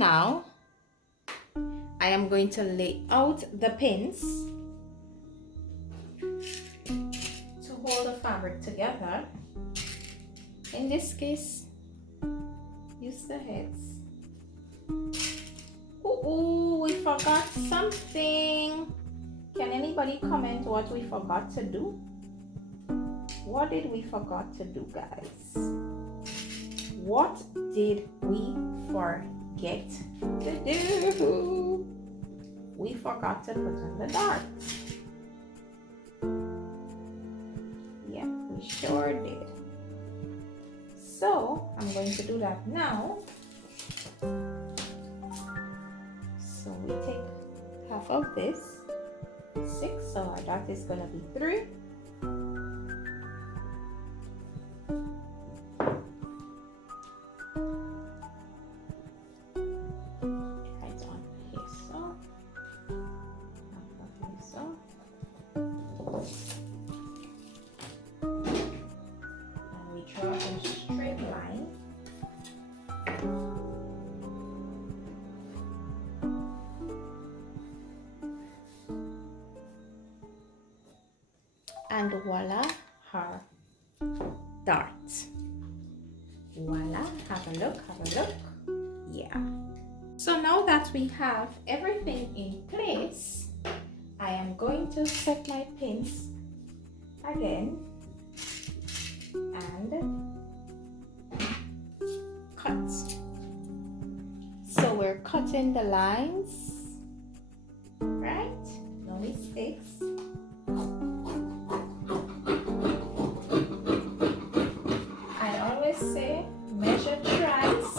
now I am going to lay out the pins to hold the fabric together. In this case, use the heads. Ooh, we forgot something. Can anybody comment what we forgot to do? What did we forgot to do, guys? What did we forget to do? We forgot to put on the darts. Yeah, we sure did. So I'm going to do that now. So we take half of this, 6, so our dot is going to be 3. Right on here, so. And we draw a straight line. And voila, her dart. Voila, have a look, yeah. So now that we have everything in place, I am going to set my pins again and cut. So we're cutting the lines, right? No mistakes. Say measure twice,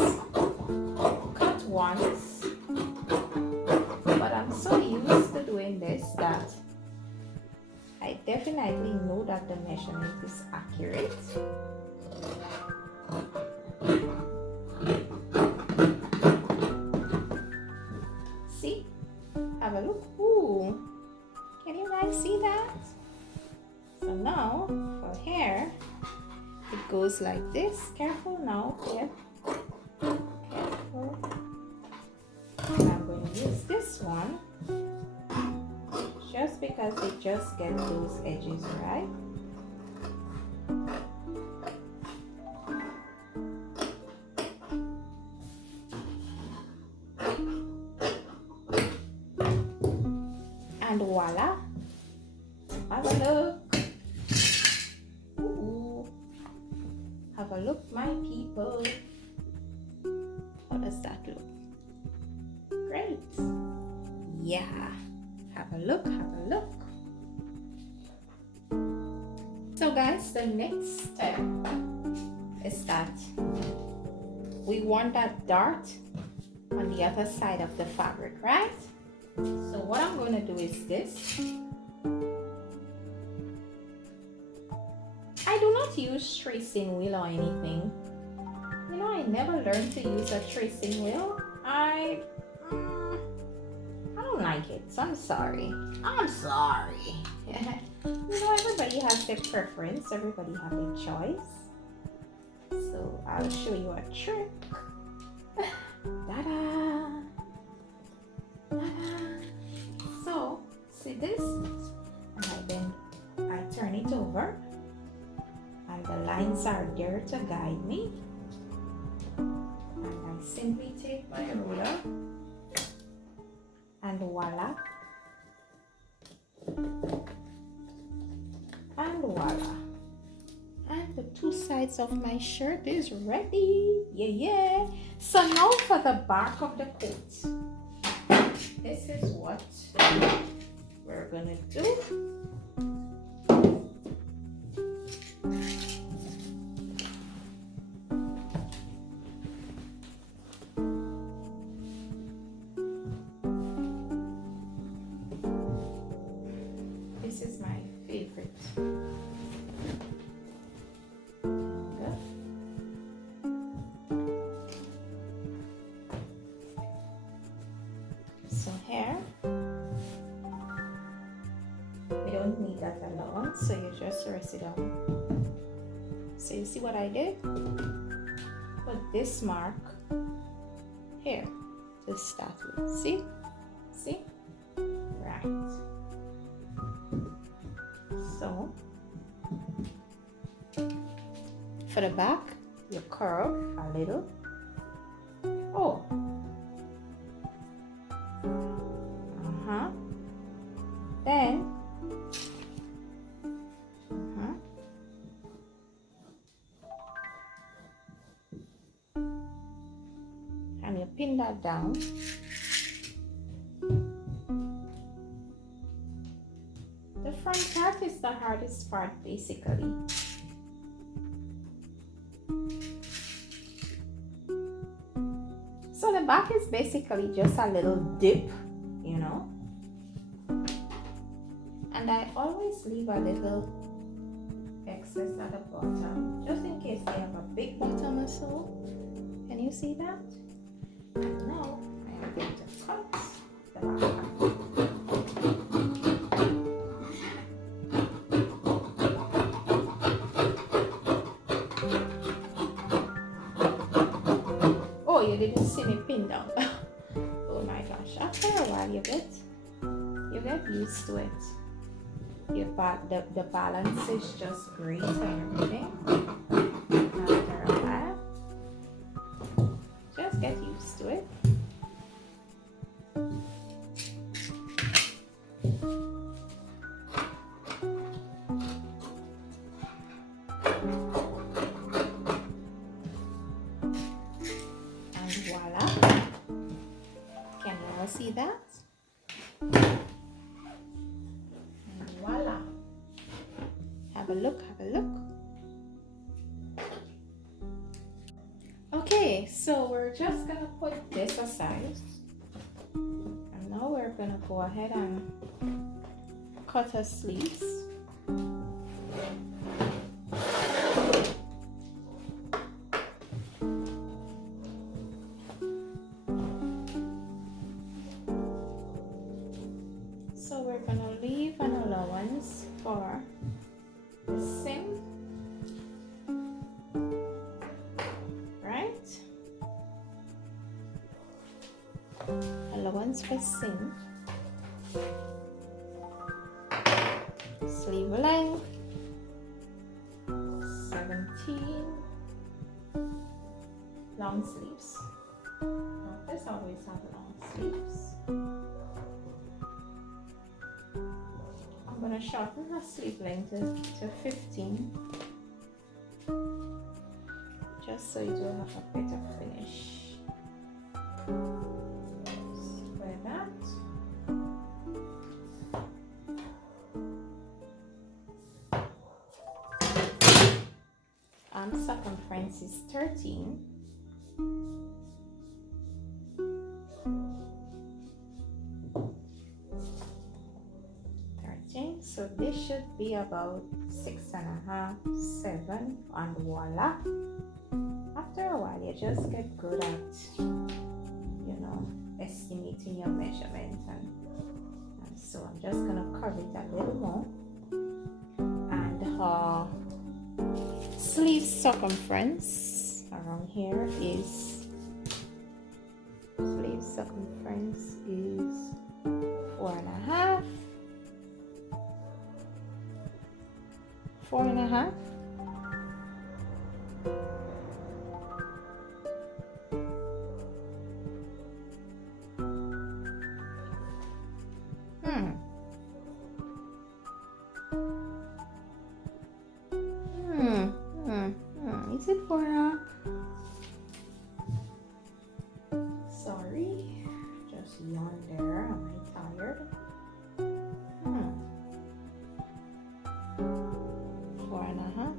cut once, but I'm so used to doing this that I definitely know that the measurement is accurate. See, have a look. Ooh, can you guys see that? So now for hair, it goes like this. Careful now. Yeah. Careful. And I'm going to use this one just because it just gets those edges right. And voila. Have a look. Have a look, my people. How does that look? Great. Yeah. Have a look, So guys, the next step is that we want that dart on the other side of the fabric, right? So what I'm going to do is this. I do not use tracing wheel or anything. You know, I never learned to use a tracing wheel. I don't like it, so I'm sorry. You know, everybody has their preference. Everybody has their choice. So I'll show you a trick. Ta-da! Ta-da! So, see this? And I turn it over. And the lines are there to guide me. And I simply take my ruler and voila. And voila. And the two sides of my shirt is ready. Yeah. So now for the back of the coat. This is what we're gonna do. This is my favorite. So here, we don't need that alone, so you just press it on. So you see what I did? Put this mark here. to start with. See? Right. So for the back, you curve a little. Oh. Then and you pin that down. The front part is the hardest part basically. So the back is basically just a little dip, you know. And I always leave a little excess at the bottom, just in case they have a big bottom or so. Can you see that? And now I am going to cut the back. Oh, you didn't see me pin down. Oh my gosh! After a while, you get used to it. The balance is just great and everything. After a while, just get used to it. And voila! Can you all see that? Voila. Have a look. Okay, so we're just gonna put this aside. And now we're gonna go ahead and cut our sleeves. So we're gonna leave an allowance for the seam, right? Allowance for seam. Sleeve length 17. Long sleeves. Doctors always have long sleeves. I'm going to shorten her sleeve length to 15, just so it will have a better finish. Square that. And circumference is 13. So this should be about 6.5, 7, and voila. After a while, you just get good at, you know, estimating your measurement, and so I'm just gonna curve it a little more. And her sleeve circumference around here is 4.5. 4.5. Is it 4.5? Sorry, just yawn there. Am I tired? 4.5.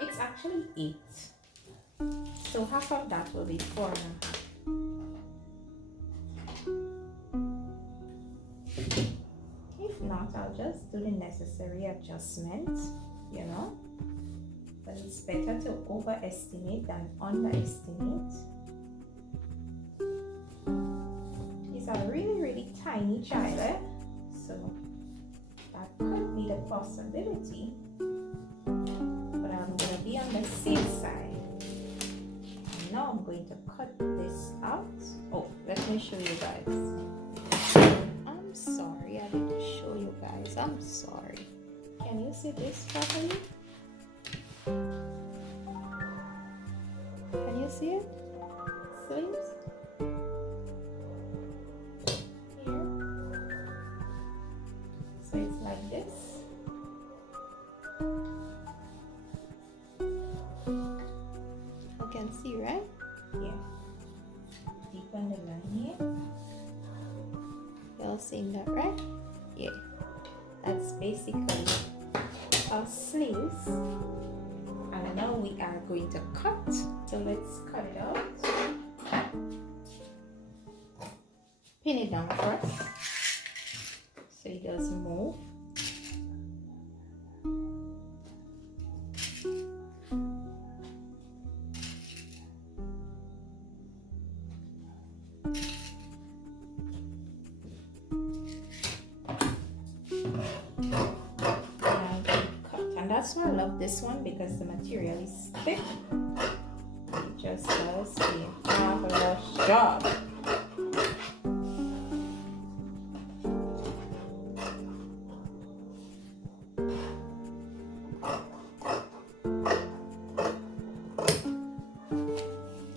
It's actually 8. So half of that will be 4.5. If not, I'll just do the necessary adjustments, you know. But it's better to overestimate than underestimate. He's a really tiny child, so that could be the possibility. But I'm going to safe side. And now I'm going to cut this out. Oh, let me show you guys. I'm sorry, I didn't show you guys. I'm sorry. Can you see this properly? Can you see it? Sleeves? Here. So it's like this. You can see, right? Yeah. Deepen the line here. Y'all seeing that, right? Yeah. That's basically our sleeves. And now we are going to cut. So let's cut it out. Pin it down first so it doesn't move. That's why I love this one, because the material is thick. It just does a marvelous job.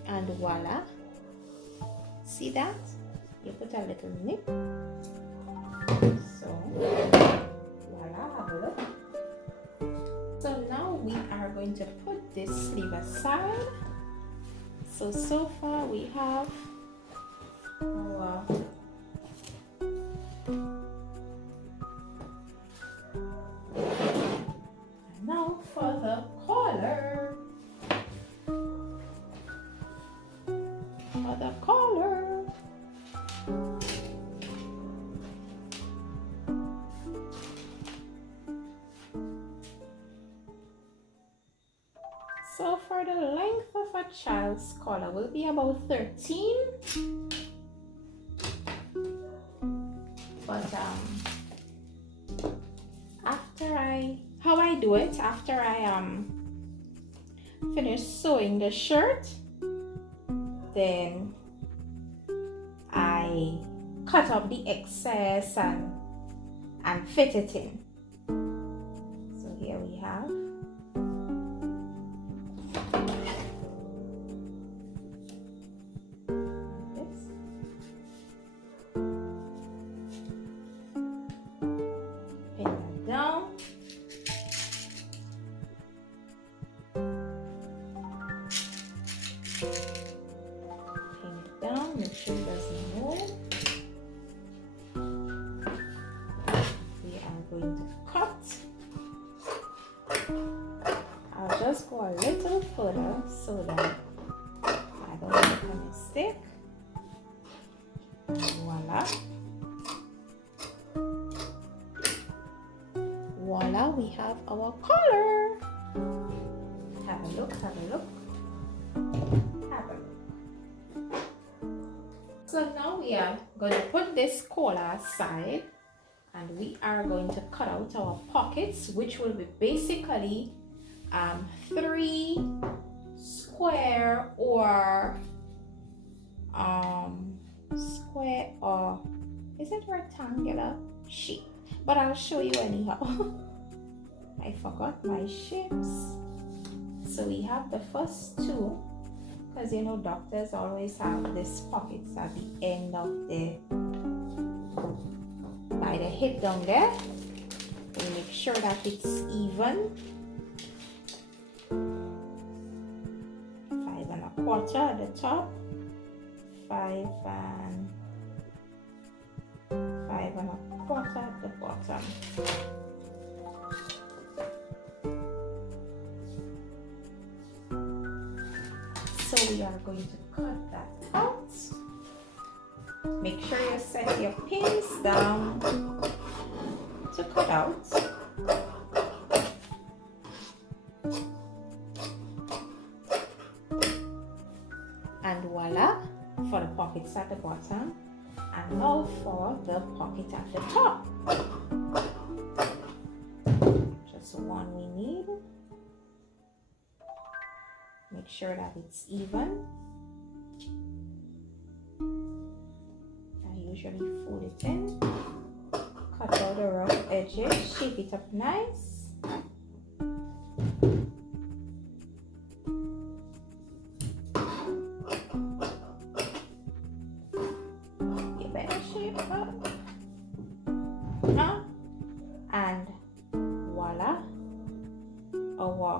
And voila. See that? You put a little nip. So voila, have a look. So now we are going to put this sleeve aside. So far we have our now for the collar. For the collar. So for the length of a child's collar will be about 13. But how I do it after I finish sewing the shirt, then I cut off the excess and fit it in. So here we have make sure it doesn't move. We are going to cut. I'll just go a little further so that I don't make a mistake. Voila. Voila, we have our collar. Have a look, have a look. Have a look. So now we are going to put this collar aside, and we are going to cut out our pockets, which will be basically 3 square or square, or is it rectangular shape? But I'll show you anyhow. I forgot my shapes. So we have the first 2. Because you know doctors always have these pockets at the end of by the hip down there. We make sure that it's even. 5 1/4 at the top, 5 1/4 at the bottom. So we are going to cut that out. Make sure you set your pins down to cut out. And voila, for the pockets at the bottom. And now for the pocket at the top. Just one we need. sure that it's even. I usually fold it in, cut out the rough edges, shape it up nice. You better shape up. And voila, our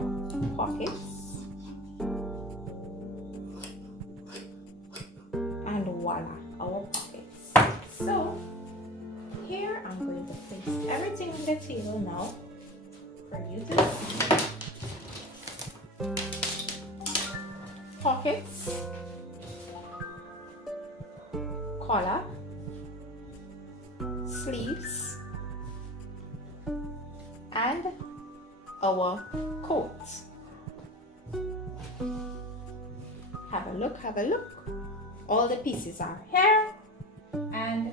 pockets. And voila, our pockets. So here I'm going to place everything on the table now for you to see. Pockets, collar, sleeves, and our coat. Have a look, have a look. All the pieces are here, and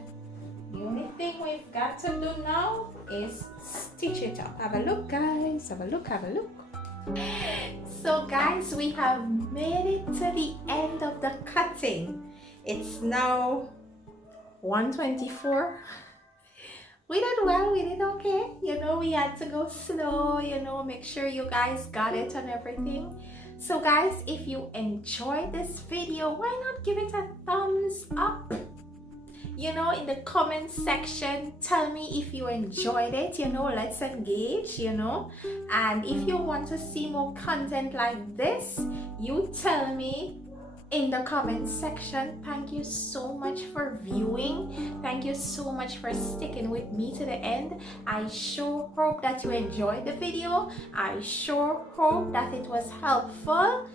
the only thing we've got to do now is stitch it up. Have a look, guys, have a look, have a look. So guys, we have made it to the end of the cutting. It's now 1:24. We did well, we did okay. You know, we had to go slow, you know, make sure you guys got it and everything. So guys, if you enjoyed this video, why not give it a thumbs up? You know, in the comment section, tell me if you enjoyed it, you know, let's engage, you know. And if you want to see more content like this, you tell me in the comment section. Thank you so much for viewing. Thank you so much for sticking with me to the end. I sure hope that you enjoyed the video. I sure hope that it was helpful.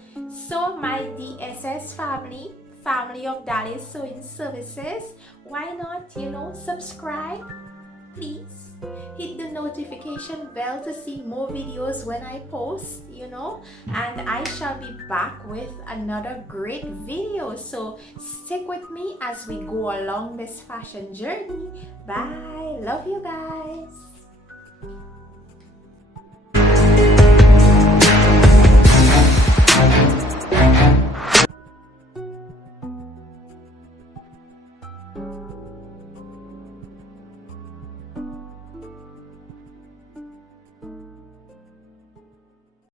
So my DSS family of Dali Sewing Services, why not, you know, subscribe, please. Hit the notification bell to see more videos when I post, you know, and I shall be back with another great video. So stick with me as we go along this fashion journey. Bye. Love you guys.